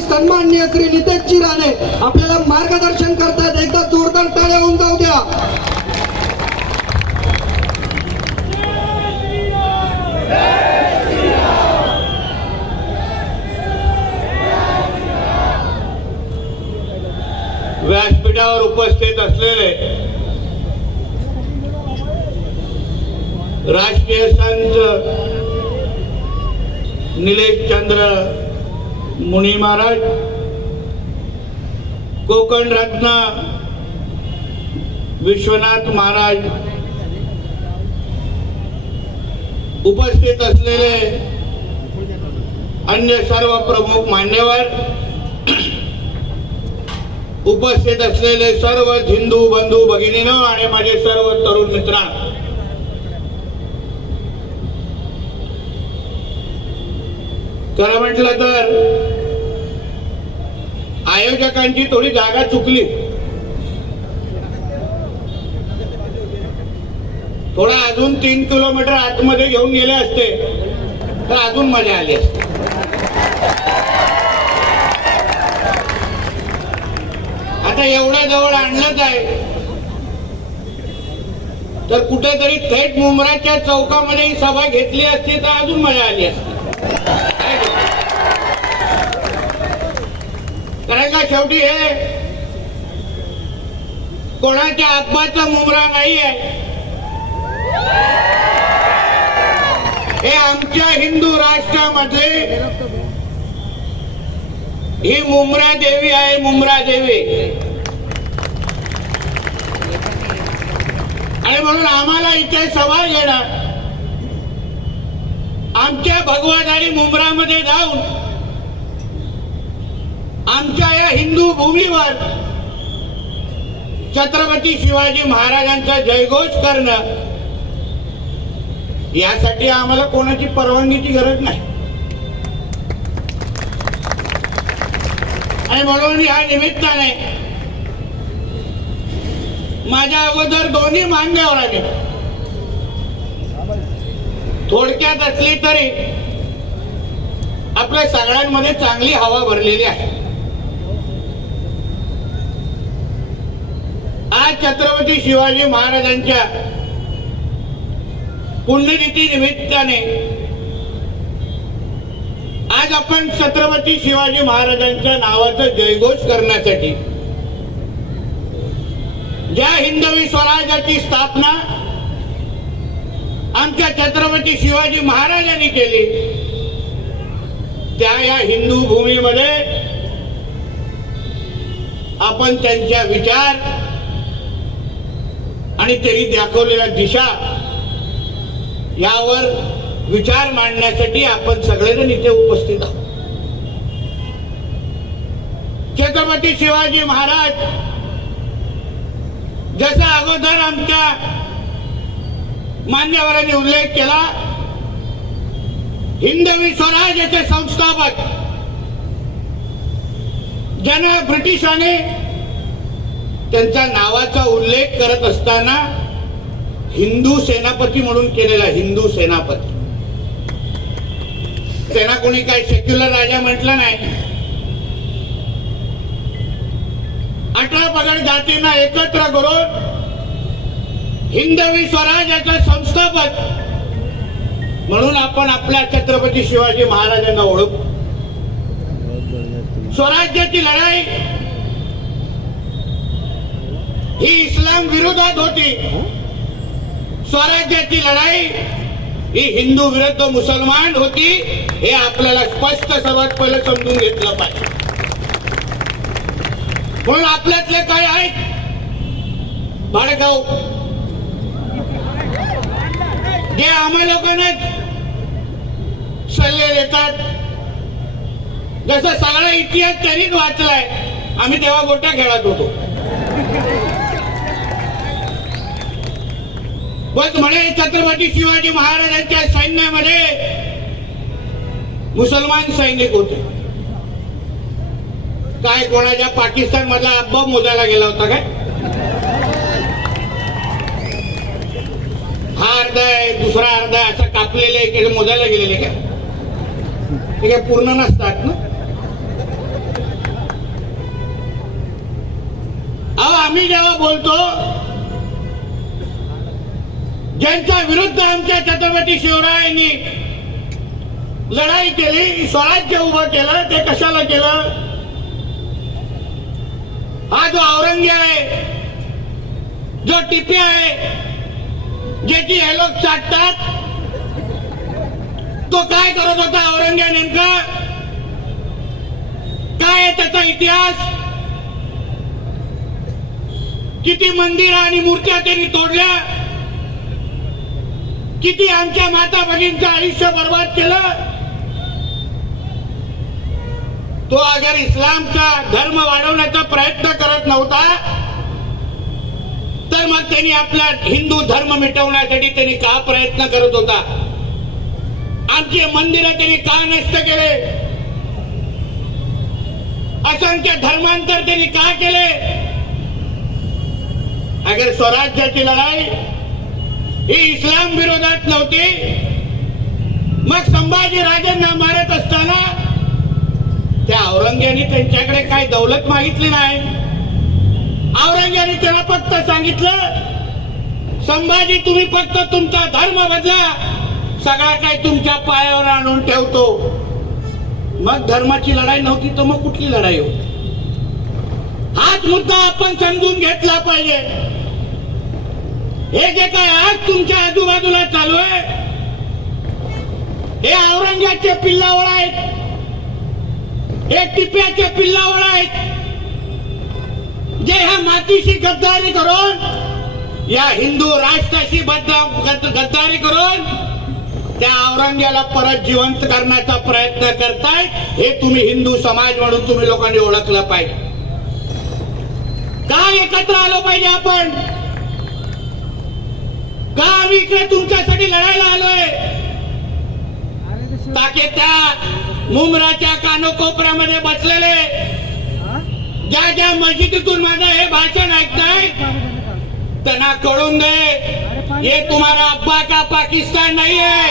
सन्माननीय श्री नितेशजी राणे आपल्याला मार्गदर्शन करतात. एकदा जोरदार टाळ्या होऊन जाऊ द्या. व्यासपीठावर उपस्थित असलेले राष्ट्रीय संत निलेश चंद्र मुनी महाराज, कोकण रत्न विश्वनाथ महाराज, उपस्थित असलेले अन्य सर्व प्रमुख मान्यवर, उपस्थित असलेले सर्व हिंदू बंधू भगिनींनो आणि माझे सर्व तरुण मित्रांनो, खरं म्हटलं तर आयोजकांची थोडी जागा चुकली. थोडा अजून 3 किलोमीटर आतमध्ये घेऊन गेले असते तर अजून मजा आली असते. आता एवढ्या जवळ आणलंच आहे तर कुठेतरी थेट मुंब्राच्या चौकामध्ये ही सभा घेतली असती तर अजून मजा आली असती. कारण का शेवटी हे कोणाच्या आत्माचा मुंब्रा नाही आहे, हे आमच्या हिंदू राष्ट्रामध्ये ही मुंब्रा देवी आहे. मुंब्रा देवी, आणि म्हणून आम्हाला इथे सभा घेणं, आमच्या भगवत मुंब्रामध्ये जाऊन आमच्या या हिंदू भूमीवर छत्रपती शिवाजी महाराजांचा जयघोष करणं, यासाठी आम्हाला कोणाची परवानगीची गरज नाही. आणि म्हणून या निमित्ताने माझ्या अगोदर दोन्ही मान्यवरांनी थोडक्यात असली तरी आपल्या सगळ्यांमध्ये चांगली हवा भरलेली आहे. आज छत्रपती शिवाजी महाराजांच्या पुण्यतिथी निमित्ताने आज आपण छत्रपती शिवाजी महाराजांच्या नावाचा जयघोष करण्यासाठी ज्या हिंदवी स्वराज्याची स्थापना आमच्या छत्रपती शिवाजी महाराजांनी केली, त्या या हिंदू भूमीमध्ये आपण त्यांच्या विचार आणि त्यांनी दाखवलेल्या दिशा यावर विचार मांडण्यासाठी आपण सगळेजण इथे उपस्थित आहोत. छत्रपती शिवाजी महाराज जसा अगोदर आमच्या मान्यवरांनी उल्लेख केला, हिंदवी स्वराज्याचे संस्थापक, ज्यांना ब्रिटिशांनी त्यांच्या नावाचा उल्लेख करत असताना हिंदू सेनापती म्हणून केलेला. हिंदू सेनापती, त्यांना कोणी काय सेक्युलर राजा म्हटलं नाही. 18 पगड जातींना एकत्र करून हिंदवी स्वराज्याचा संस्थापक म्हणून आपण आपल्या छत्रपती शिवाजी महाराजांना ओळखतो. स्वराज्याची लढाई ही इस्लाम विरोधात होती, स्वराज्याची लढाई ही हिंदू विरुद्ध मुसलमान होती. हे आपल्याला स्पष्ट सर्वात पहिलं समजून घेतलं पाहिजे. म्हणून आपल्यातले काय आहेत भाडगाव, जे आम्हा लोकांना सल्ले देतात, जसं सगळा इतिहास त्यांनीच वाचलाय. आम्ही तेव्हा गोट्या खेळत होतो. पण म्हणे छत्रपती शिवाजी महाराजांच्या सैन्यामध्ये मुसलमान सैनिक होते. काय कोणाच्या पाकिस्तान मधला अब्बा मोजायला गेला होता काय? हा अर्धा आहे, दुसरा अर्धा आहे, असं कापलेले मोजायला गेलेले काय? ते काय पूर्ण नसतात ना. आम्ही जेव्हा बोलतो, ज्यांच्या विरुद्ध आमच्या छत्रपती शिवरायांनी लढाई केली, स्वराज्य उभं केलं, ते कशाला केलं? हा जो औरंग्य आहे, जो टिप्या आहे, ज्याची हे लोक चाटतात, तो काय करत होता औरंग्य नेमका? काय आहे त्याचा इतिहास? किती मंदिर आणि मूर्त्या त्यांनी तोडल्या, किती आमच्या माता भगिनींचं आयुष्य बर्बाद केलं. तो अगर इस्लामचा धर्म वाढवण्याचा प्रयत्न करत नव्हता, तर मग त्यांनी आपला हिंदू धर्म मिटवण्यासाठी त्यांनी का प्रयत्न करत होता? आमचे मंदिरं त्यांनी का नष्ट केले? असंख्य धर्मांतर त्यांनी का केले? अगर स्वराज्याची लढाई ही इस्लाम विरोधात नव्हती, मग संभाजी राजांना मारत असताना त्या औरंग्याने त्यांच्याकडे काय दौलत मागितली नाही. औरंग्याने त्याला फक्त सांगितलं, संभाजी तुम्ही फक्त तुमचा धर्म बदला, सगळा काय तुमच्या पायावर आणून ठेवतो. मग धर्माची लढाई नव्हती तर मग कुठली लढाई होती? हाच मुद्दा आपण समजून घेतला पाहिजे. हे जे काय आज तुमच्या आजूबाजूला चालू आहे, हे औरंग्याचे पिल्लावळ आहेत, हे टिप्याचे पिल्लावळ आहेत, जे ह्या मातीशी गद्दारी करून, या हिंदू राष्ट्राशी गद्दारी करून त्या औरंग्याला परत जिवंत करण्याचा प्रयत्न करतायत. हे तुम्ही हिंदू समाज म्हणून तुम्ही लोकांनी ओळखलं पाहिजे. का एकत्र आलो पाहिजे आपण? का आम्ही इकडे तुमच्यासाठी लढायला आलोय? ताके त्या मुंबराच्या कानोकोपऱ्यामध्ये बसलेले, ज्या ज्या मस्जिदीतून माझं हे भाषण ऐकताय, त्यांना कळून दे, ये तुम्हारा अब्बा का पाकिस्तान नहीं है,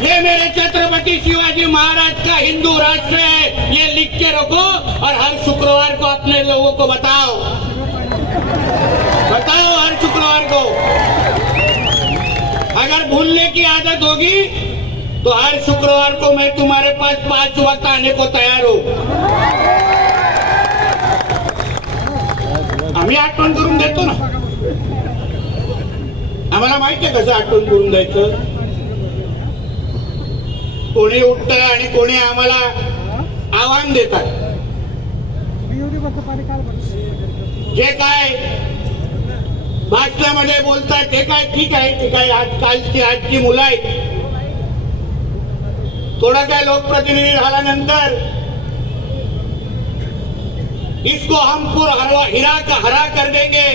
ये मेरे छत्रपति शिवाजी महाराज का हिंदू राष्ट्र है. ये लिख के रखो और हर शुक्रवार को अपने लोगों को बताओ हर शुक्रवार को. अगर भूलने की आदत होगी तो हर शुक्रवार को मैं तुम्हारे पास 5 वक्त आने को तैयार हूं. आम्ही आठवण करून देतो ना, आम्हाला माहिती आहे कसं आठवण करून द्यायचं. कोणी उठतंय आणि कोणी आम्हाला आव्हान देतात. जे काय भाषणामध्ये बोलतात ते काय ठीक आहे, ते काय आजची मुलं आहेत. थोडा काय लोकप्रतिनिधी झाल्यानंतर इसको हम हरा कर देंगे.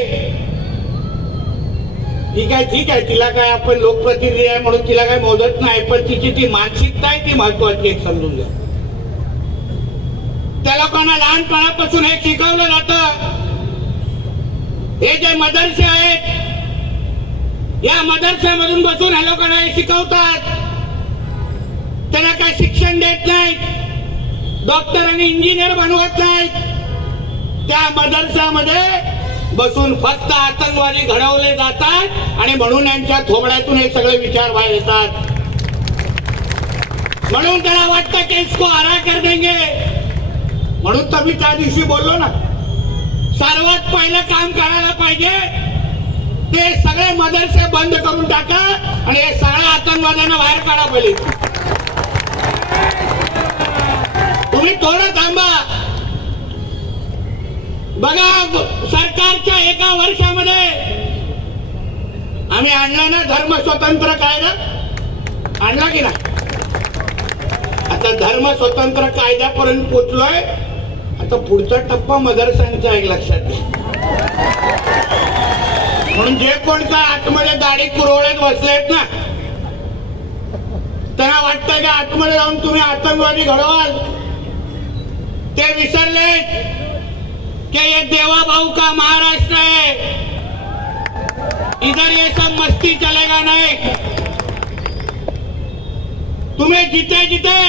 ठीक आहे, तिला काय आपण लोकप्रतिनिधी आहे म्हणून तिला काय मोदत नाही, पण तिची ती मानसिकता आहे ती महत्वाची एक समजून घ्या. त्या लोकांना लहानपणापासून हे शिकवलं जातं. हे जे मदरसे आहेत, या मदरशामधून बसून हे लोकांना हे शिकवतात. त्यांना काय शिक्षण देत नाहीत, डॉक्टर आणि इंजिनियर बनवत नाहीत. त्या मदरशामध्ये बसून फक्त आतंकवादी घडवले जातात आणि म्हणून यांच्या थोबड्यातून हे सगळे विचार बाहेर येतात. म्हणून त्याला वाटतं की इसको हरा कर देंगे. म्हणून तर मी त्या दिवशी बोललो ना, सर्वात पहिलं काम करायला पाहिजे ते सगळे मदरसे बंद करून टाका आणि हे सगळ्या आतंकवाद्यांना बाहेर काढा. पहिले तुम्ही थोडं थांबा. बघा, सरकारच्या एका वर्षामध्ये आम्ही आणला ना धर्म स्वतंत्र कायदा, आणला की नाही? आता धर्म स्वतंत्र कायद्यापर्यंत पोहोचलोय. आता पुढचा टप्पा मदरसांचा एक लक्षात घ्या. म्हणून जे कोण काय आतमध्ये दाढी कुरवळत बसलेत ना, त्यांना वाटतंय की आतमध्ये जाऊन तुम्ही आतंकवादी घडवाल. ते विसरलेत कि ये देवा भाऊ का महाराष्ट्र है. इधर ये सब मस्ती चलेगा नहीं. तुम्ही जिथे जिथे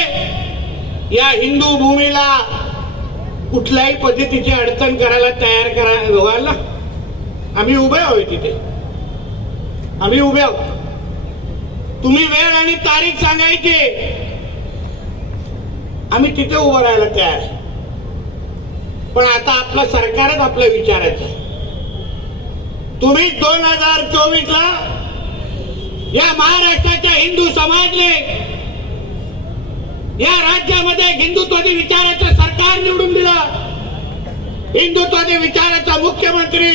या हिंदू भूमीला कुठल्याही पद्धतीची अडचण करायला तयार व्हायला आम्ही उभे आहोत. तिथे आम्ही उभे आहोत. तुम्ही वेळ आणि तारीख सांगायची, आम्ही तिथे उभं राहायला तयार आहे. पण आता आपलं सरकारच आपलं विचारायचं. तुम्ही 2024 ला या महाराष्ट्राच्या हिंदू समाजने या राज्यामध्ये हिंदुत्वादी विचाराचं सरकार निवडून दिलं. हिंदुत्वादी विचाराचा मुख्यमंत्री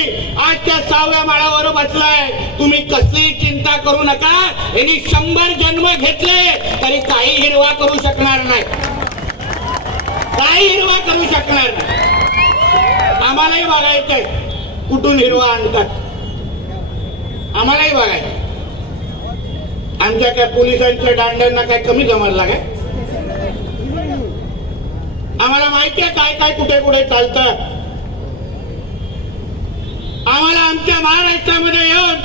आजच्या 6व्या माळ्यावर बसलाय. तुम्ही कसली चिंता करू नका. यांनी 100 जन्म घेतले तरी काही हिरवा करू शकणार नाही. काही हिरवा करू शकणार नाही. आम्हालाही बघायचंय कुठून हिरवा आणतात. आम्हालाही बघायचं. आमच्या काय पोलिसांच्या दांड्यांना काय कमी जमला काय? आम्हाला माहिती आहे काय काय कुठे कुठे चालतं. आम्हाला आमच्या महाराष्ट्रामध्ये येऊन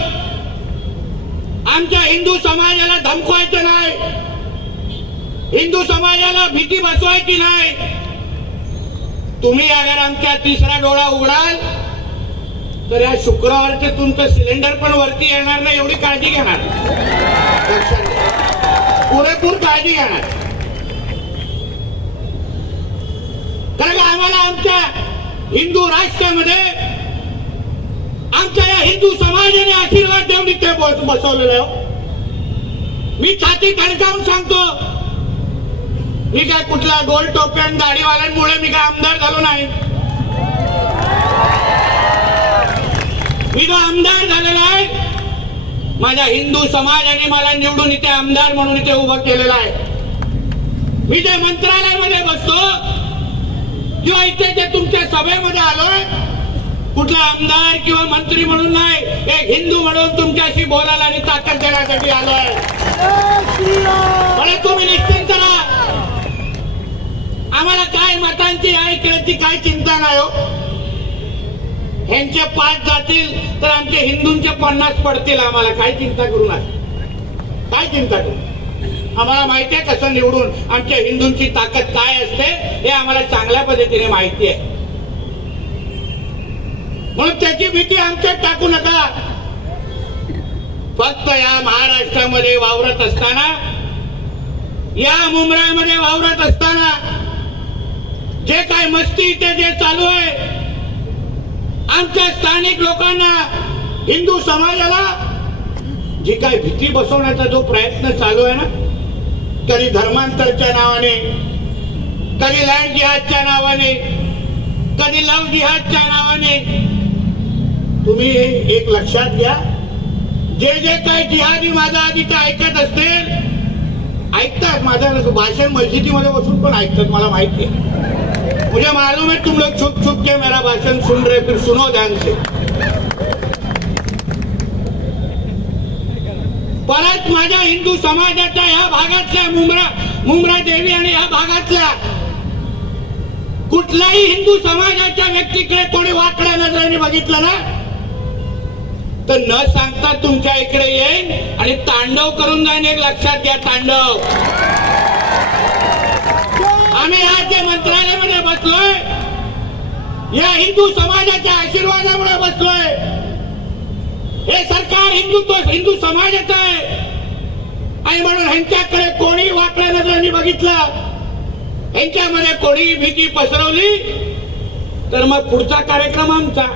आमच्या हिंदू समाजाला धमकवायचं नाही. हिंदू समाजाला भीती बसवायची नाही. तुम्ही अगर आमच्या तिसरा डोळा उघडाल तर या शुक्रवारचे तुमचं सिलेंडर पण वरती येणार नाही एवढी काळजी घेणार. लक्षात घ्या. पुरेपूर काळजी घेणार. कारण आम्हाला आमच्या हिंदू राष्ट्रामध्ये आमच्या या हिंदू समाजाने आशीर्वाद देऊन इथे बसवलेलं आहे. मी छाती ठणकावून सांगतो, मी काय कुठल्या गोल टोप्यान दाढीवाल्यांमुळे मी काय आमदार झालो नाही. मी जो आमदार झालेला आहे माझ्या हिंदू समाजाने मला निवडून इथे आमदार म्हणून इथे उभं केलेलं आहे. मी जे मंत्रालयामध्ये बसतो किंवा इथे जे तुमच्या सभेमध्ये आलोय कुठला आमदार किंवा मंत्री म्हणून नाही, एक हिंदू म्हणून तुमच्याशी बोलायला आणि ताकद देण्यासाठी आलोय. मला तुम्ही निश्चित करा. आम्हाला काय मतांची ऐकण्याची काय चिंता नाही हो. ह्यांचे 5 जातील तर आमचे हिंदूंचे 50 पडतील. आम्हाला काय चिंता करू नका. काय चिंता करू. आम्हाला माहिती आहे कसं निवडून आमच्या हिंदूंची ताकद काय असते हे आम्हाला चांगल्या पद्धतीने माहिती आहे. म्हणून त्याची भीती आमच्यात टाकू नका. फक्त या महाराष्ट्रामध्ये वावरत असताना, या मुंबईमध्ये वावरत असताना जे काय मस्ती इथे जे चालू आहे, आमच्या स्थानिक लोकांना, हिंदू समाजाला जी काय भीती बसवण्याचा जो प्रयत्न चालू आहे ना, कधी धर्मांतरच्या नावाने, कधी लँड जिहादच्या नावाने, कधी लव जिहादच्या नावाने, तुम्ही एक लक्षात घ्या. जे जे काय जिहादी माझा आधी ते ऐकत असतील, ऐकतात माझं भाषण मस्जिदीमध्ये बसून पण ऐकतात. मला माहिती है. मुझे मालूम है तुम लोग छुप छुप के मेरा भाषण सुन रहे, फिर सुनो ध्यान से. परत माझ्या हिंदू समाजाच्या ह्या भागातल्या मुंब्रा देवी आणि ह्या भागातल्या कुठल्याही हिंदू समाजाच्या व्यक्तीकडे कोणी वाकड्या नजरेने बघितलं ना तर न सांगता तुमच्या इकडे येईन आणि तांडव करून जाईन. एक लक्षात घ्या. तांडव. आम्ही आज जे मंत्रालयामध्ये बसलोय या हिंदू समाजाच्या आशीर्वादामुळे बसलोय. हे सरकार हिंदू समाजाचं आहे आणि म्हणून ह्यांच्याकडे कोणी वाकड्या नजरांनी बघितलं, ह्यांच्यामध्ये कोणी भीती पसरवली तर मग पुढचा कार्यक्रम आमचा.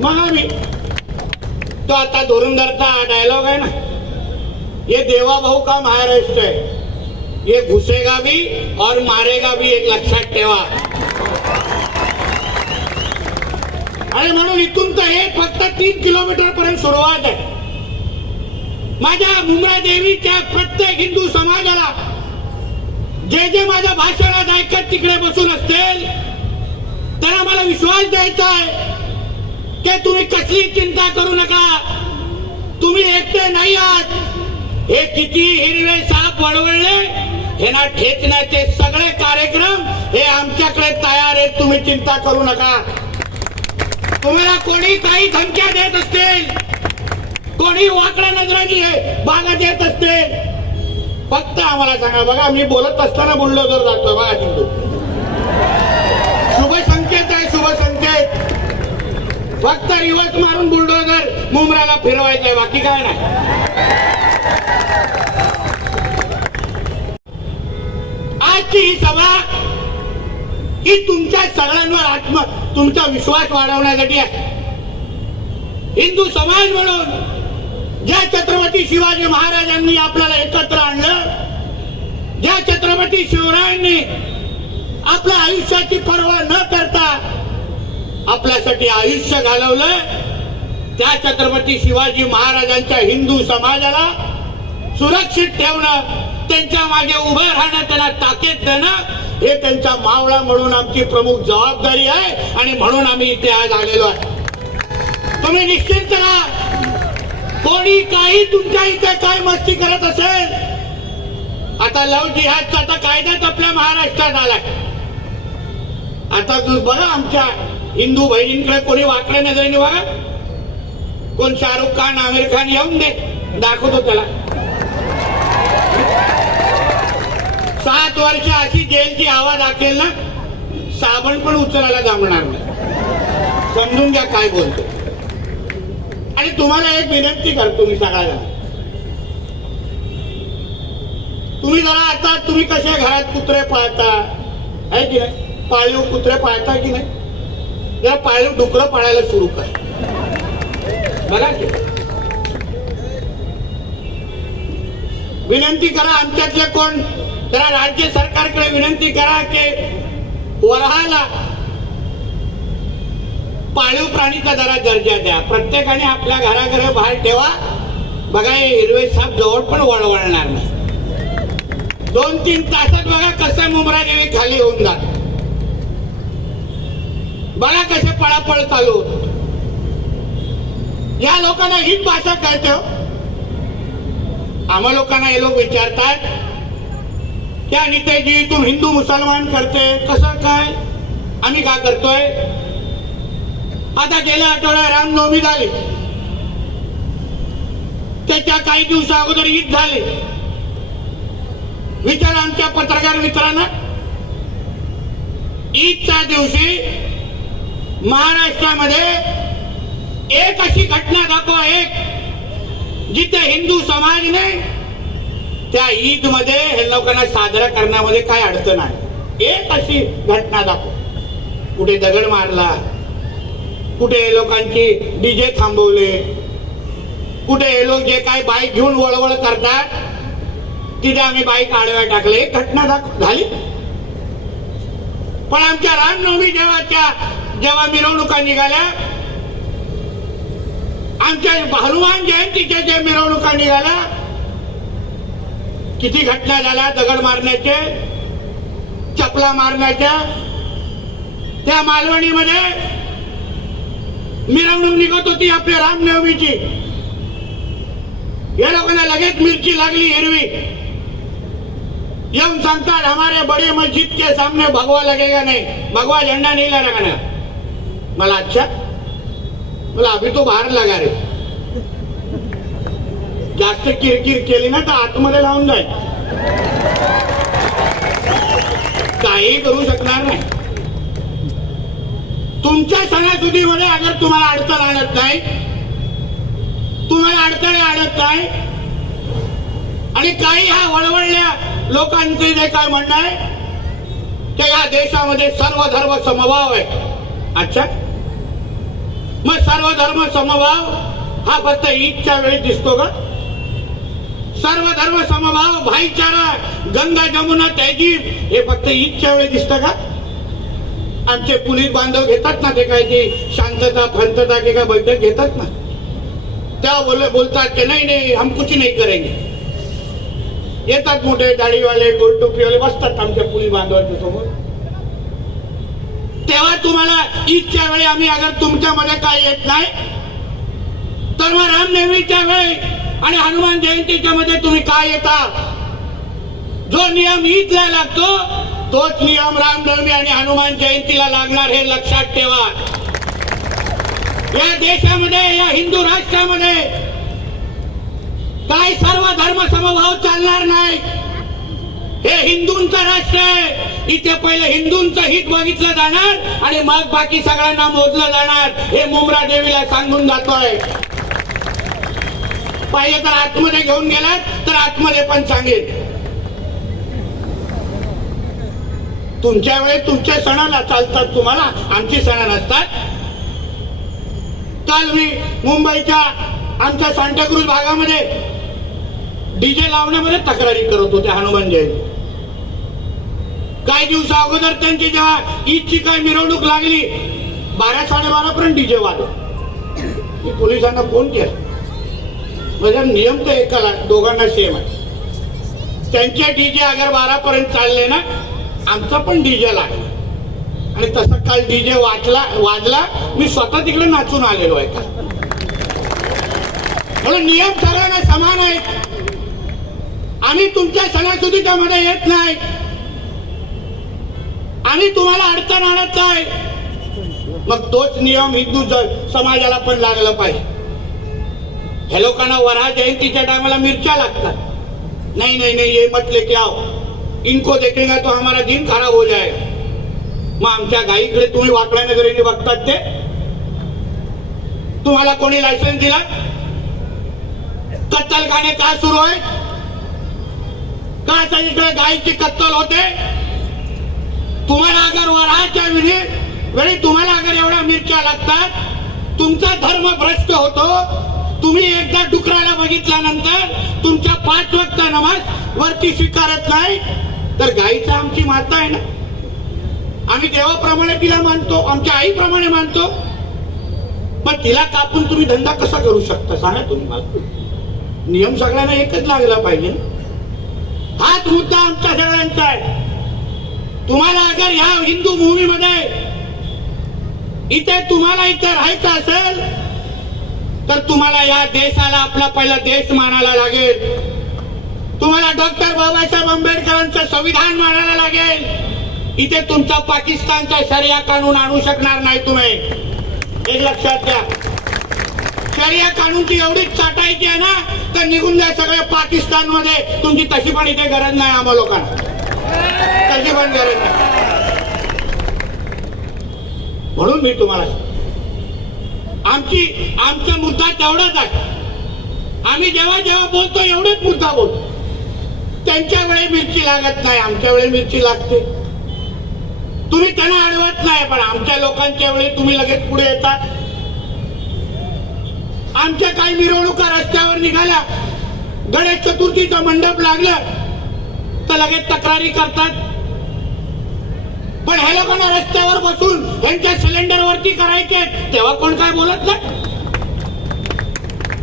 मग आम्ही तो आता धुरंधरचा डायलॉग आहे ना, ये देवा भाऊ का महाराष्ट्र है, ये घुसेगा भी और मारेगा भी. एक लक्षात ठेवा. आणि म्हणून इथून तर हे फक्त 3 किलोमीटर पर्यंत सुरुवात आहे. माझ्या मुंब्रा देवीच्या प्रत्येक हिंदू समाजाला जे जे माझ्या भाषणात ऐकत तिकडे बसून असतील त्यांना मला विश्वास द्यायचा आहे की तुम्ही कसली चिंता करू नका. तुम्ही एकटे नाही आहात. हे किती हिरवे साप वळवळले हे ना ठेचण्याचे सगळे कार्यक्रम हे आमच्याकडे तयार आहेत. तुम्ही चिंता करू नका. तुम्हाला कोणी काही धमक्या देत असतील, कोणी वाकड्या नजरांनी बागा देत असतील, फक्त आम्हाला सांगा. बघा मी बोलत असताना बुलडोझर जातोय बघा. फक्त रिवर्स मारून बुलडोजर मुंबऱ्याला फिरवायचंय, बाकी काय नाही. आजची ही सभा ही तुमच्या सगळ्यांवर तुमचा विश्वास वाढवण्यासाठी आहे. हिंदू समाज म्हणून ज्या छत्रपती शिवाजी महाराजांनी आपल्याला एकत्र आणलं, ज्या छत्रपती शिवरायांनी आपल्या आयुष्याची पर्वा न करता आपल्यासाठी आयुष्य घालवलं, त्या छत्रपती शिवाजी महाराजांच्या हिंदू समाजाला सुरक्षित ठेवणं, त्यांच्या मागे उभं राहणं, त्यांना ताकद देणं हे त्यांचा मावळा म्हणून आमची प्रमुख जबाबदारी आहे. आणि म्हणून आम्ही इथे आज आलेलो आहे. तुम्ही निश्चित करा, कोणी काही तुमच्या इथे काय मस्ती करत असेल, आता लव जिहादचा आता कायदाच आपल्या महाराष्ट्रात आलाय. आता तू बघा, आमच्या हिंदू बहिणींकडे कोणी वाकडे नजरेने बघा. कोण शाहरुख खान, आमिर खान येऊन दे, दाखवतो त्याला. 7 वर्ष अशी जेलची हवा दाखवेल ना, साबण पण उचलायला जमणार नाही. समजून घ्या काय बोलतो. आणि तुम्हाला एक विनंती करतो मी सगळ्यांना, तुम्ही जरा आता तुम्ही कशा घरात कुत्रे पाळता आहे की नाही, पाळीव कुत्रे पाळता की नाही, जरा पाळीव डुकरं पाळायला सुरू कर बघा की. विनंती करा आमच्यातले कोण जरा राज्य सरकारकडे विनंती करा की वऱ्हाला पाळीव प्राणीचा जरा दर्जा द्या. प्रत्येकाने आपल्या घराघर बाहेर ठेवा. बघा हे हिरवे साप जवळ पण वळवळणार नाही. 2-3 तासात बघा कसं मुंब्रा देवी खाली होऊन जात. बघा कसे पळापळ चालू होत. या लोकांना हीच भाषा कळते हो. आम्हा लोकांना हे लोक विचारतात, क्या नितेजी तुम हिंदू मुसलमान करते, कसं काय, आम्ही का करतोय. आता गेल्या आठवड्यात रामनवमी झाली, त्याच्या काही दिवसा अगोदर ईद झाली. विचार आमच्या पत्रकार मित्रांना, ईदच्या दिवशी महाराष्ट्रामध्ये एक अशी घटना दाखवा, एक जिथे हिंदू समाजने त्या ईद मध्ये हे लोकांना साजरा करण्यामध्ये काय अडचण आहे. एक अशी घटना दाखव. कुठे दगड मारला, कुठे लोकांची डीजे थांबवले, कुठे हे लोक जे काय बाईक घेऊन वळवळ करतात तिथे आम्ही बाईक आडव्या टाकले, एक घटना झाली. पण आमच्या रामनवमी जेव्हा मिरवणुका निघाल्या, आमच्या हनुमान जयंतीच्या ज्या मिरवणुका निघाल्या, किती घटना झाल्या दगड मारण्याचे, चपला मारण्याच्या. त्या मालवणीमध्ये मिरवणूक निघत होती आपल्या रामनवमीची. या लोकांना लगेच मिरची लागली हिरवी. येऊन सांगतात हमारे बड़े मस्जिद के सामने भगवा लगेगा नहीं, भगवा झंडा नहीं लगाना. मला अच्छा, मला अभी तो बाहेर लगा रे. जास्त किरकिर केली ना तर आतमध्ये लावून जाईल, काही करू शकणार नाही. तुमच्या सणासुदीमध्ये अगर तुम्हाला अडचण आणत नाही, तुम्हाला अडथळे आणत नाही, आणि काही ह्या वळवळल्या लोकांचे जे काय म्हणणं आहे ते या देशामध्ये सर्व धर्म समभाव आहे. अच्छा, मग सर्व धर्म समभाव हा फक्त ईदच्या वेळी दिसतो का. सर्व धर्म समभाव, भाईचारा, गंगा जमुना तहजीब हे फक्त ईदच्या वेळी दिसतं का. आमचे पोलीस बांधव घेतात ना ते काय ते शांतता फंतता के काय बैठक घेतात ना, तेव्हा बोलतात की नाही नाही हम कुछ नहीं करेंगे. येतात मोठे दाढीवाले गोलटोपीवाले बसतात आमच्या पोलीस बांधवांच्या समोर. तेव्हा तुम्हाला ईदच्या वेळी आम्ही अगर तुमच्यामध्ये काय येत नाही तर मग रामनवमीच्या वेळी आणि हनुमान जयंतीच्या मध्ये तुम्ही काय येता. जो नियम ईदला लागतो तोच नियम रामनवमी आणि हनुमान जयंतीला लागणार, हे लक्षात ठेवा. या देशामध्ये, या हिंदू राष्ट्रामध्ये काय सर्व धर्म समभाव चालणार नाही. हे हिंदूंचं राष्ट्र आहे. इथे पहिले हिंदूंचं हित बघितलं जाणार आणि मग बाकी सगळ्यांना मोजलं जाणार. हे मुंब्रा देवीला सांगून जातोय. पाहिजे तर आतमध्ये घेऊन गेलात तर आतमध्ये पण सांगेल. तुमच्या वेळी तुमच्या सणाला चालतात, तुम्हाला आमची सण नसतात. काल मी मुंबईच्या आमच्या सांताक्रूज भागामध्ये डीजे लावण्यामध्ये तक्रारी करत होते हनुमान जयंती. काही दिवसा अगोदर त्यांची जेव्हा ईदची काय मिरवणूक लागली 12-12:30 पर्यंत डीजे वाजव. मी पोलिसांना फोन केला. म्हणजे नियम तर एकाला दोघांना सेम आहे. त्यांचे डीजे अगर 12 पर्यंत चालले ना, आमचा पण डीजे लागला आणि तसा काल डीजे वाजला. मी स्वतः तिकडे नाचून आलेलो आहे. म्हणून नियम सगळ्यांना समान आहेत. आम्ही तुमच्या सणासुदीच्या मध्ये येत नाही. आम्ही तुम्हाला अडचण आणत नाही. मग तोच नियम हिंदू समाजाला पण लागला पाहिजे. हे लोकांना वराह जयंतीच्या टायमाला मिरच्या लागतात. नहीं नहीं नहीं ये मत लेके आओ, इनको देखेगा तो हमारा दिन खराब हो जाएगा. मग आमच्या गाईकडे तुम्ही वाकड्या नजरेने बघतात. ते तुम्हाला कोणी लायसन्स दिला? कत्तलखाने का सुरू आहे? का सगळीकडे गायीची कत्तल होते? तुम्हाला अगर वराहाच्या वेळी तुम्हाला अगर एवढ्या मिरच्या लागतात, तुमचा धर्म भ्रष्ट होतो. तुम्ही एकदा डुकराला बघितल्यानंतर तुमच्या 5 वक्त नमाज वरती स्वीकारत नाही, तर गायीचा आमची माता आहे ना. आम्ही देवाप्रमाणे तिला मानतो, आमच्या आईप्रमाणे मानतो. पण तिला कापून तुम्ही धंदा कसा करू शकता सांगा तुम्ही मला. नियम सगळ्यांना एकच लागला पाहिजे. हाच मुद्दा आमच्या सगळ्यांचा आहे. तुम्हाला अगर ह्या हिंदू भूमीमध्ये इथे राहायचं असेल तर तुम्हाला या देशाला आपला पहिला देश मानायला लागेल. तुम्हाला डॉक्टर बाबासाहेब आंबेडकरांचं संविधान मानायला लागेल. इथे तुमचा पाकिस्तानचा शरिया कानून आणू शकणार नाही तुम्ही. एक लक्षात घ्या. शरिया कानूनची एवढीच चाटायची आहे ना, तर निघून द्या सगळे पाकिस्तान मध्ये. तुमची तशी पण इथे गरज नाही. आम्हा लोकांना तशी पण गरज नाही. म्हणून मी तुम्हाला आमचा मुद्दा तेवढाच आहे. आम्ही जेव्हा बोलतो एवढेच मुद्दा बोलतो. त्यांच्या वेळी मिरची लागत नाही, आमच्या वेळी मिरची लागते. तुम्ही त्यांना अडवत नाही, पण आमच्या लोकांच्या वेळी तुम्ही लगेच पुढे येतात. आमच्या काही मिरवणुका रस्त्यावर निघाल्या, गणेश चतुर्थीचं मंडप लागलं तर लगेच तक्रारी करतात. पण ह्या लोकांना रस्त्यावर बसून यांच्या सिलेंडर वरती करायचे तेव्हा कोण काय बोलत नाही.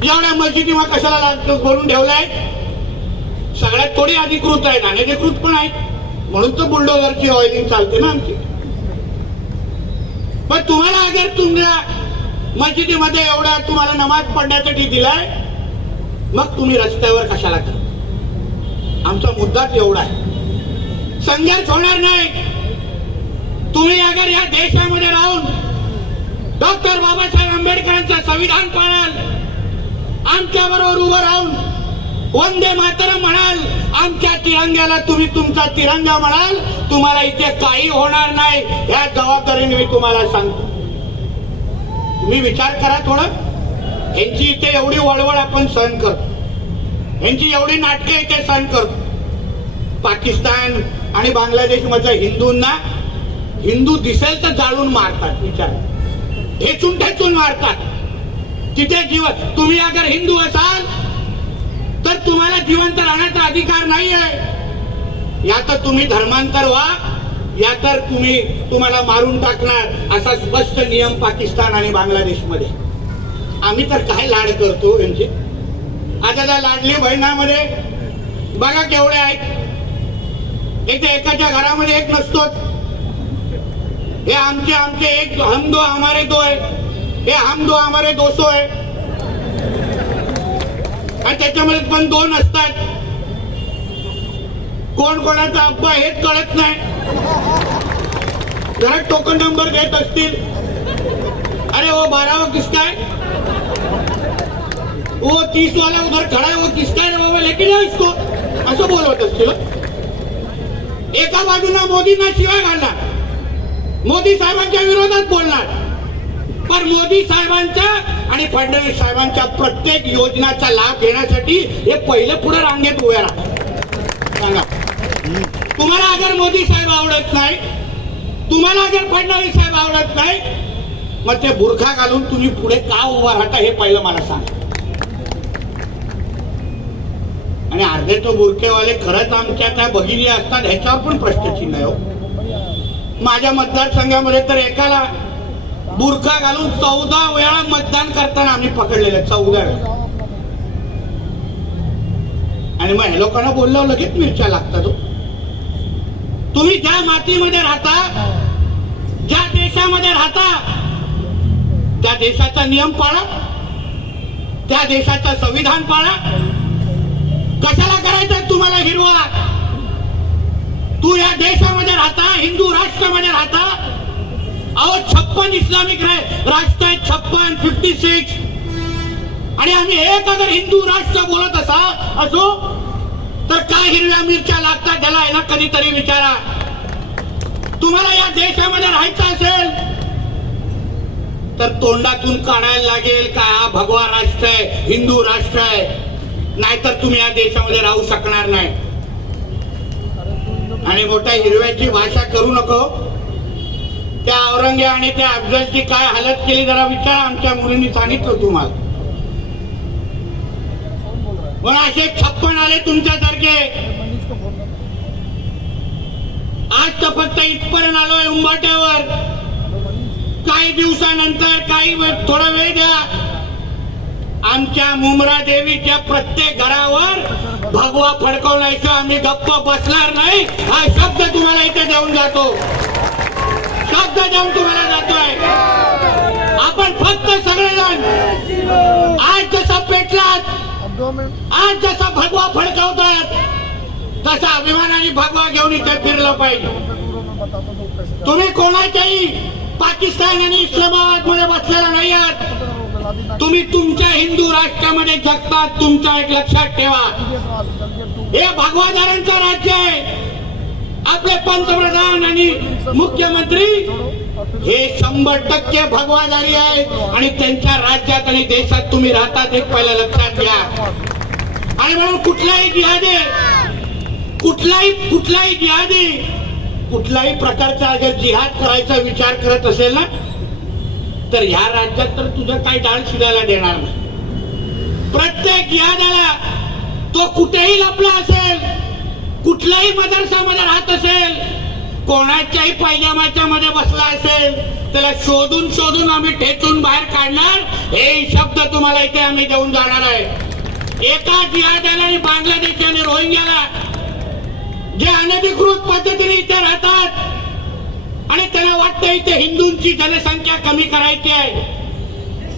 एवढ्या मस्जिदी मग कशाला भरून ठेवलाय? सगळ्यात थोडी अधिकृत आहेत, अनधिकृत पण आहेत. म्हणून तर बुलडोझरची ऑइलिंग चालते ना आमची. पण तुम्हाला अगर तुमच्या मस्जिदीमध्ये एवढा तुम्हाला नमाज पडण्यासाठी दिलाय, मग तुम्ही रस्त्यावर कशाला करा? आमचा मुद्दाच एवढा आहे. संघर्ष होणार नाही. तुम्ही अगर या देशामध्ये राहून डॉक्टर बाबासाहेब आंबेडकरांचं संविधान पाळाल, आमच्या बरोबर उभं राहून वंदे मातरम म्हणाल, आमच्या तिरंग्याला तुम्ही तुमचा तिरंगा म्हणाल, तुम्हाला इथे काही होणार नाही. या जबाबदारीने मी तुम्हाला सांगतो. तुम्ही विचार करा थोडं. यांची इथे एवढी वळवळ आपण सहन करतो, यांची एवढी नाटके इथे सहन करतो. पाकिस्तान आणि बांगलादेश मधल्या हिंदूंना हिंदू दिसेल तर जाळून मारतात. विचार, ठेचून ठेचून मारतात. तिथे तुम्ही अगर हिंदू असाल तर तुम्हाला जिवंत राहण्याचा अधिकार नाही आहे. या तर तुम्ही धर्मांतर व्हा, या तर तुम्हाला मारून टाकणार, असा स्पष्ट नियम पाकिस्तान आणि बांगलादेश मध्ये. आम्ही तर काय लाड करतो यांचे. आता त्या लाडली बहिणामध्ये बघा केवढे आहेत. इथे एकाच्या घरामध्ये एक नसतो. हे आमचे एक हम दो हमारे दो आहे, हे हम दो हमारे 200 आहे. आणि त्याच्यामध्ये पण 2 असतात. कोण कोणाचा अब्बा हेच कळत नाही. जरा टोकन नंबर देत असतील. अरे वो 12वां किसका है, वो 30 वाला उधर खड़ा है, वो किसका है बाबा, लेके जाओ इसको, असं बोलवत असतील. एका बाजूला मोदींना शिवाय घालणार, मोदी साहेबांच्या विरोधात बोलणार, पण मोदी साहेबांच्या आणि फडणवीस साहेबांच्या प्रत्येक योजनाचा लाभ घेण्यासाठी हे पहिले पुढे रांगेत उभे राहतात. सांगा, तुम्हाला अगर मोदी साहेब आवडत नाही, तुम्हाला अगर फडणवीस साहेब आवडत नाही, मग ते बुरखा घालून तुम्ही पुढे का उभा राहता हे पहिलं मला सांग. आणि अर्धे तो बुरखेवाले खरंच आमच्या त्या भगिनी असतात ह्याच्यावर पण प्रश्नचिन्ह आहे हो. माझ्या मतदारसंघामध्ये तर एकाला बुरखा घालून 14 वेळा मतदान करताना आम्ही पकडलेलं, 14 वेळा. आणि मग हे लोकांना बोललो लगेच मिरच्या लागतात. तुम्ही ज्या मातीमध्ये राहता, ज्या देशामध्ये राहता, त्या देशाचा नियम पाळा, त्या देशाचं संविधान पाळा. कशाला करायचं तुम्हाला हिरवा? तू या देशामध्ये राहता, हिंदू राष्ट्रामध्ये राहता. अहो 56 इस्लामिक राष्ट्र आहेत, 56 आणि आम्ही एक अगर हिंदू राष्ट्र बोलत असो तर काय हिरव्या मिरच्या लागतात त्याला आहे ना, कधीतरी विचारा. तुम्हाला या देशामध्ये राहायचं असेल तर तोंडातून काढायला लागेल का हा भगवा राष्ट्र आहे, हिंदू राष्ट्र आहे, नाहीतर तुम्ही या देशामध्ये राहू शकणार नाही. आणि मोठ्या हिरव्याची भाषा करू नको. त्या औरंगे आणि त्या अफजलची काय हालत केली जरा विचारा. आमच्या मुलींनी सांगितलं तुम्हाला. पण असे 56 आले तुमच्यासारखे. आज तर फक्त इथपर्यंत आलोय उंबाट्यावर. काही दिवसानंतर काही थोडा वेळ द्या, आमच्या मुमरा देवीच्या प्रत्येक घरावर भगवा फडकवण्याचं आम्ही गप्प बसणार नाही. हा शब्द तुम्हाला इथे देऊन जातो, शब्द देऊन तुम्हाला जातोय. आपण फक्त सगळेजण आज जसा पेटलात, आज जसा भगवा फडकवतात, तसा अभिमानाने भगवा घेऊन इथे फिरलं पाहिजे. तुम्ही कोणाच्याही पाकिस्तान आणि इस्लामाबाद मध्ये बसलेला नाही आहात. तुम्ही तुमच्या हिंदू राष्ट्रामध्ये जगतात. तुमच्या एक लक्षात ठेवा, हे भगवादारांचं राज्य आहे. आपले पंतप्रधान आणि मुख्यमंत्री हे 100% भगवादारी आहेत आणि त्यांच्या राज्यात आणि देशात तुम्ही राहतात हे पहिलं लक्षात घ्या. आणि म्हणून कुठलाही जिहादी, कुठलाही प्रकारचा अगर जिहाद करायचा विचार करत असेल ना, तर ह्या राज्यात तर तुझं काही डाळ शिजायला देणार नाही. प्रत्येक जिहादाला तो कुठेही लपला असेल, कुठल्याही मदरसामध्ये राहत असेल, कोणाच्याही पायजामाच्या मध्ये बसला असेल, त्याला शोधून आम्ही ठेचून बाहेर काढणार. हे शब्द तुम्हाला इथे आम्ही देऊन जाणार आहे. एका जिहादाला आणि बांगलादेश आणि रोहिंग्याला जे अनधिकृत पद्धतीने इथे राहतात आणि त्यांना वाटतं इथे हिंदूंची जनसंख्या कमी करायची आहे,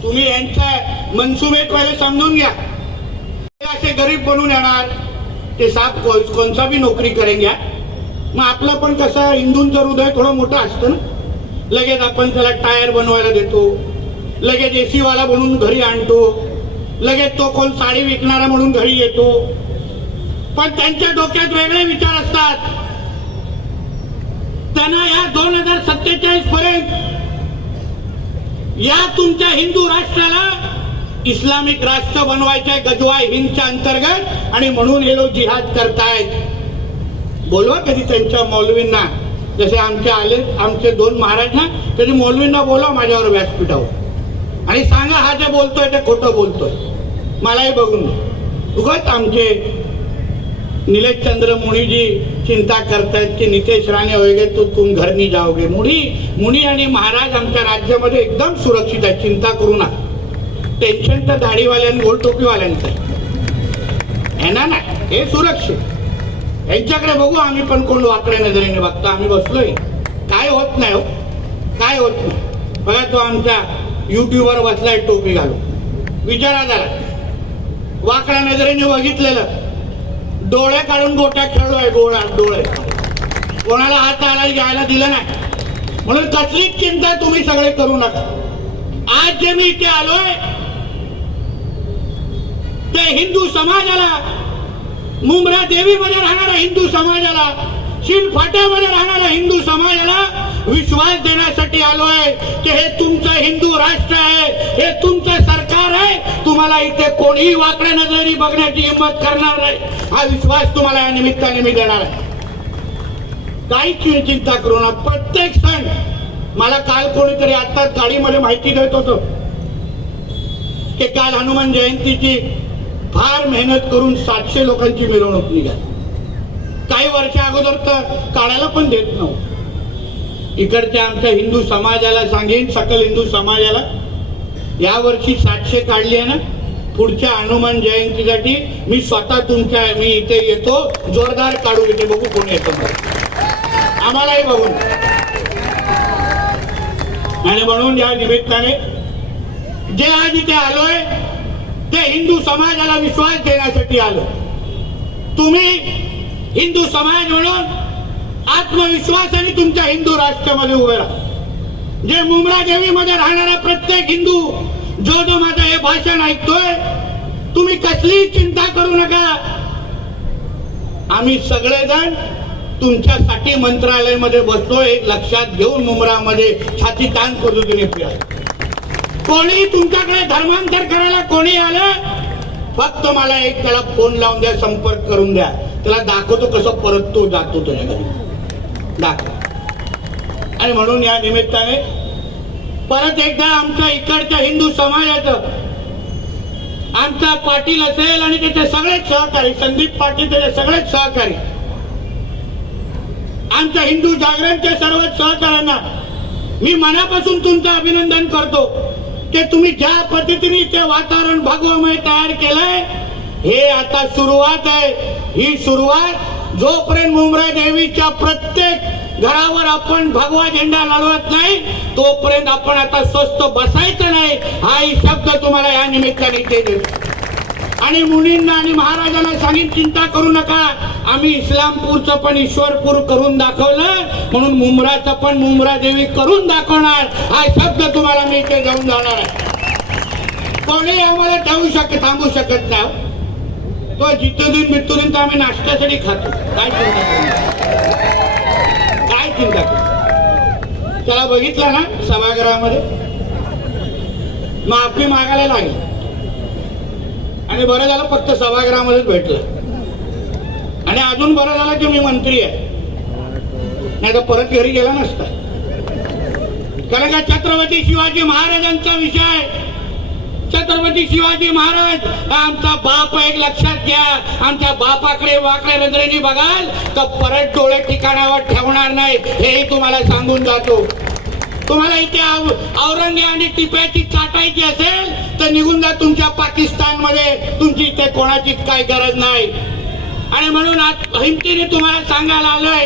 तुम्ही यांचा मनसुबे पहिले समजून घ्या. असे गरीब बनून येणार ते साप कोणसा भी नोकरी करेंगे. मग आपलं पण कसं हिंदूंचं हृदय थोडं मोठं असतं ना, लगेच आपण त्याला टायर बनवायला देतो, लगेच एसी वाला बनवून घरी आणतो, लगेच तो कोण साडी विकणारा म्हणून घरी येतो. पण त्यांच्या डोक्यात वेगळे विचार असतात. त्यांना या 2047 पर्यंत या तुमच्या हिंदू राष्ट्राला इस्लामिक राष्ट्र बनवायचे गजवाय हिंदच्या अंतर्गत, आणि म्हणून हे लोक जिहाद करतायत. बोलवा कधी त्यांच्या मौलवींना, जसे आमचे 2 महाराज ना, कधी मौलवींना बोलवा माझ्यावर व्यासपीठावर आणि सांगा हा जे बोलतोय ते खोटं बोलतोय. मलाही बघून उगाच आमचे नीलेश चंद्र मुनी जी चिंता करतायत की नितेश राणे होएगे तो तुम घर नहीं जाओगे. मुनी आणि महाराज आमच्या राज्यामध्ये एकदम सुरक्षित आहे, चिंता करू नका. टेन्शन तर दाढीवाल्यांनी गोल टोपीवाल्यांचं आहे ना, हे सुरक्षित. यांच्याकडे बघू आम्ही पण कोण वाकड्या नजरेने बघता. आम्ही बसलोय, काय होत नाही हो, काय होत नाही. बघा तो आमच्या युट्यूबवर बसलाय टोपी घालून, विचारा जरा. वाकड्या नजरेने बघितलेलं, डोळे काढून गोट्या खेळलोय, डोळे कोणाला हात आला घ्यायला दिलं नाही. म्हणून कसलीच चिंता तुम्ही सगळे करू नका. आज जे मी इथे आलोय ते हिंदू समाजाला, मुंब्रा देवीमध्ये राहणाऱ्या हिंदू समाजाला शिलफाट्यामध्ये राहणाऱ्या हिंदू समाजाला विश्वास देण्यासाठी आलोय की हे तुमचं हिंदू राष्ट्र आहे, हे तुमचं सरकार आहे, तुम्हाला इथे कोणीही वाकड्या नजरेने बघण्याची हिंमत करणार नाही, हा विश्वास तुम्हाला या निमित्ताने मी देणार आहे. काही चिंता करू नका. प्रत्येक सण, मला काल कोणीतरी आताच गाडीमध्ये माहिती देत होतो की काल हनुमान जयंतीची फार मेहनत करून 700 लोकांची मिरवणूक निघाली. काही वर्षा अगोदर तर काढायला पण देत नव्हतं. इकडच्या आमच्या हिंदू समाजाला सांगेन, सकल हिंदू समाजाला, या वर्षी 700 काढली आहे ना, पुढच्या हनुमान जयंतीसाठी मी स्वतः मी इथे येतो, जोरदार काढू इथे, बघू कोण येतो, आम्हालाही बघून. आणि म्हणून या निमित्ताने जे आज इथे आलोय ते हिंदू समाजाला विश्वास देण्यासाठी आलो. तुम्ही हिंदू समाज म्हणून आत्मविश्वासाने तुमच्या हिंदू राष्ट्रामध्ये उभे राहा. जे मुंब्रा देवीमध्ये राहणारा प्रत्येक हिंदू जो माझं हे भाषण ऐकतोय, तुम्ही कसलीही चिंता करू नका. आम्ही सगळेजण तुमच्यासाठी मंत्रालयामध्ये बसतोय, एक लक्षात घेऊन मुंब्रामध्ये छाती ताण पद्धतीने फिरा. कोणी तुमच्याकडे धर्मांतर करायला कोणी आलं, फक्त मला एक त्याला फोन लावून द्या, संपर्क करून द्या, त्याला दाखवतो कसं परत तो जातो तुझ्या घरी, दाखव. आणि म्हणून या निमित्ताने परत एकदा आमच्या इकडच्या हिंदू समाजाचं, आमचा पाटील असेल आणि त्याचे सगळेच सहकारी, संदीप पाटील त्याचे सगळेच सहकारी, आमच्या हिंदू जागरणच्या सर्व सहकाऱ्यांना मी मनापासून तुमचं अभिनंदन करतो की तुम्ही ज्या पद्धतीने ते वातावरण भगवमय तयार केलंय, हे आता सुरुवात आहे. ही सुरुवात जोपर्यंत मुंब्रा देवीच्या प्रत्येक घरावर आपण भगवा झेंडा लढवत नाही, तोपर्यंत आपण आता स्वस्त बसायचं नाही, हाही शब्द तुम्हाला या निमित्ताने ते देतो. आणि मुलींना आणि महाराजांना सांगितलं, चिंता करू नका, आम्ही इस्लामपूरचं पण ईश्वरपूर करून दाखवलं, म्हणून मुंब्राचं पण मुंब्रा देवी करून दाखवणार, हा शब्द तुम्हाला मी इथे जाऊन जाणार आहे. कोणी आम्हाला थांबू शकत नाही. तो जितुदीन मितुदीन तर आम्ही नाश्त्यासाठी खातो, काय चिंता करू, काय चिंता करू. त्याला बघितलं ना सभागृहामध्ये माफी मागायला लागली, आणि बरं झालं फक्त सभागृहामध्येच भेटलं. आणि अजून बरं झालं की मी मंत्री आहे, नाही तर परत घरी गेला नसता. कारण का छत्रपती शिवाजी महाराजांचा विषय, छत्रपती शिवाजी महाराज आमचा बाप, एक लक्षात घ्या, आमच्या बापाकडे वाकड्या नजरेने बघाल तर परत डोळे ठिकाणावर ठेवणार नाही, हेही तुम्हाला सांगून जातो. तुम्हाला इथे औरंगे आणि टिप्याची चाटायची असेल तर निघून जा तुमच्या पाकिस्तानमध्ये, तुमची इथे कोणाचीच काही गरज नाही. आणि म्हणून आज हिमतीने तुम्हाला सांगायला आलोय,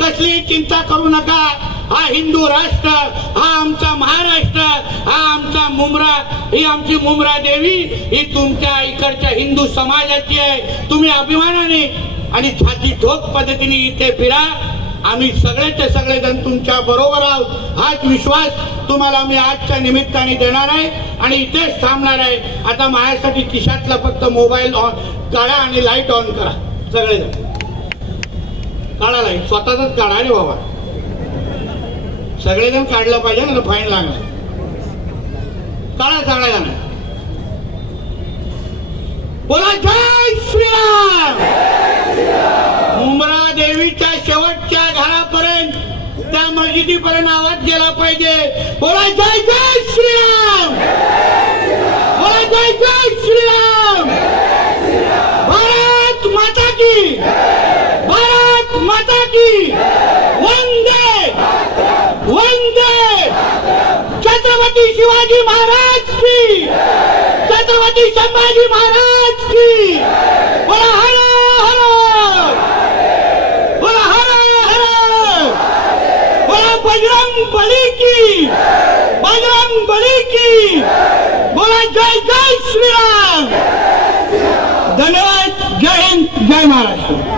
कसली चिंता करू नका. हा हिंदू राष्ट्र, हा आमचा महाराष्ट्र, हा आमचा मुंब्रा, ही आमची मुंब्रा देवी, ही तुमच्या इकडच्या हिंदू समाजाची आहे. तुम्ही अभिमानाने आणि छाती ठोक पद्धतीने इथे फिरा. आम्ही सगळेचे सगळेजण तुमच्या बरोबर आहोत, हाच विश्वास तुम्हाला मी आजच्या निमित्ताने देणार आहे आणि इथेच थांबणार आहे. आता माझ्यासाठी खिशातला फक्त मोबाईल ऑन काढा आणि लाईट ऑन करा, सगळेजण काढा लाईट, स्वतःच काढा रे बाबा, सगळेजण काढलं पाहिजे ना, फाईन लागणार. काढा सगळेजण, बोला जय श्रीराम. मुंब्रा देवीच्या शेवटच्या घरापर्यंत, त्या मस्जिदीपर्यंत आवाज गेला पाहिजे. बोला जय जय श्रीराम, बोला जय जय श्रीराम. भारत माता की, भारत माता की, वंदे वंदे. छत्रपती शिवाजी महाराज की, छत्रपती संभाजी महाराज की. बोला हर हर, बोला हर हर, बोला बजरंग बली की, बजरंग बली की. बोला जय जय श्रीराम. धन्यवाद. जय हिंद, जय महाराष्ट्र.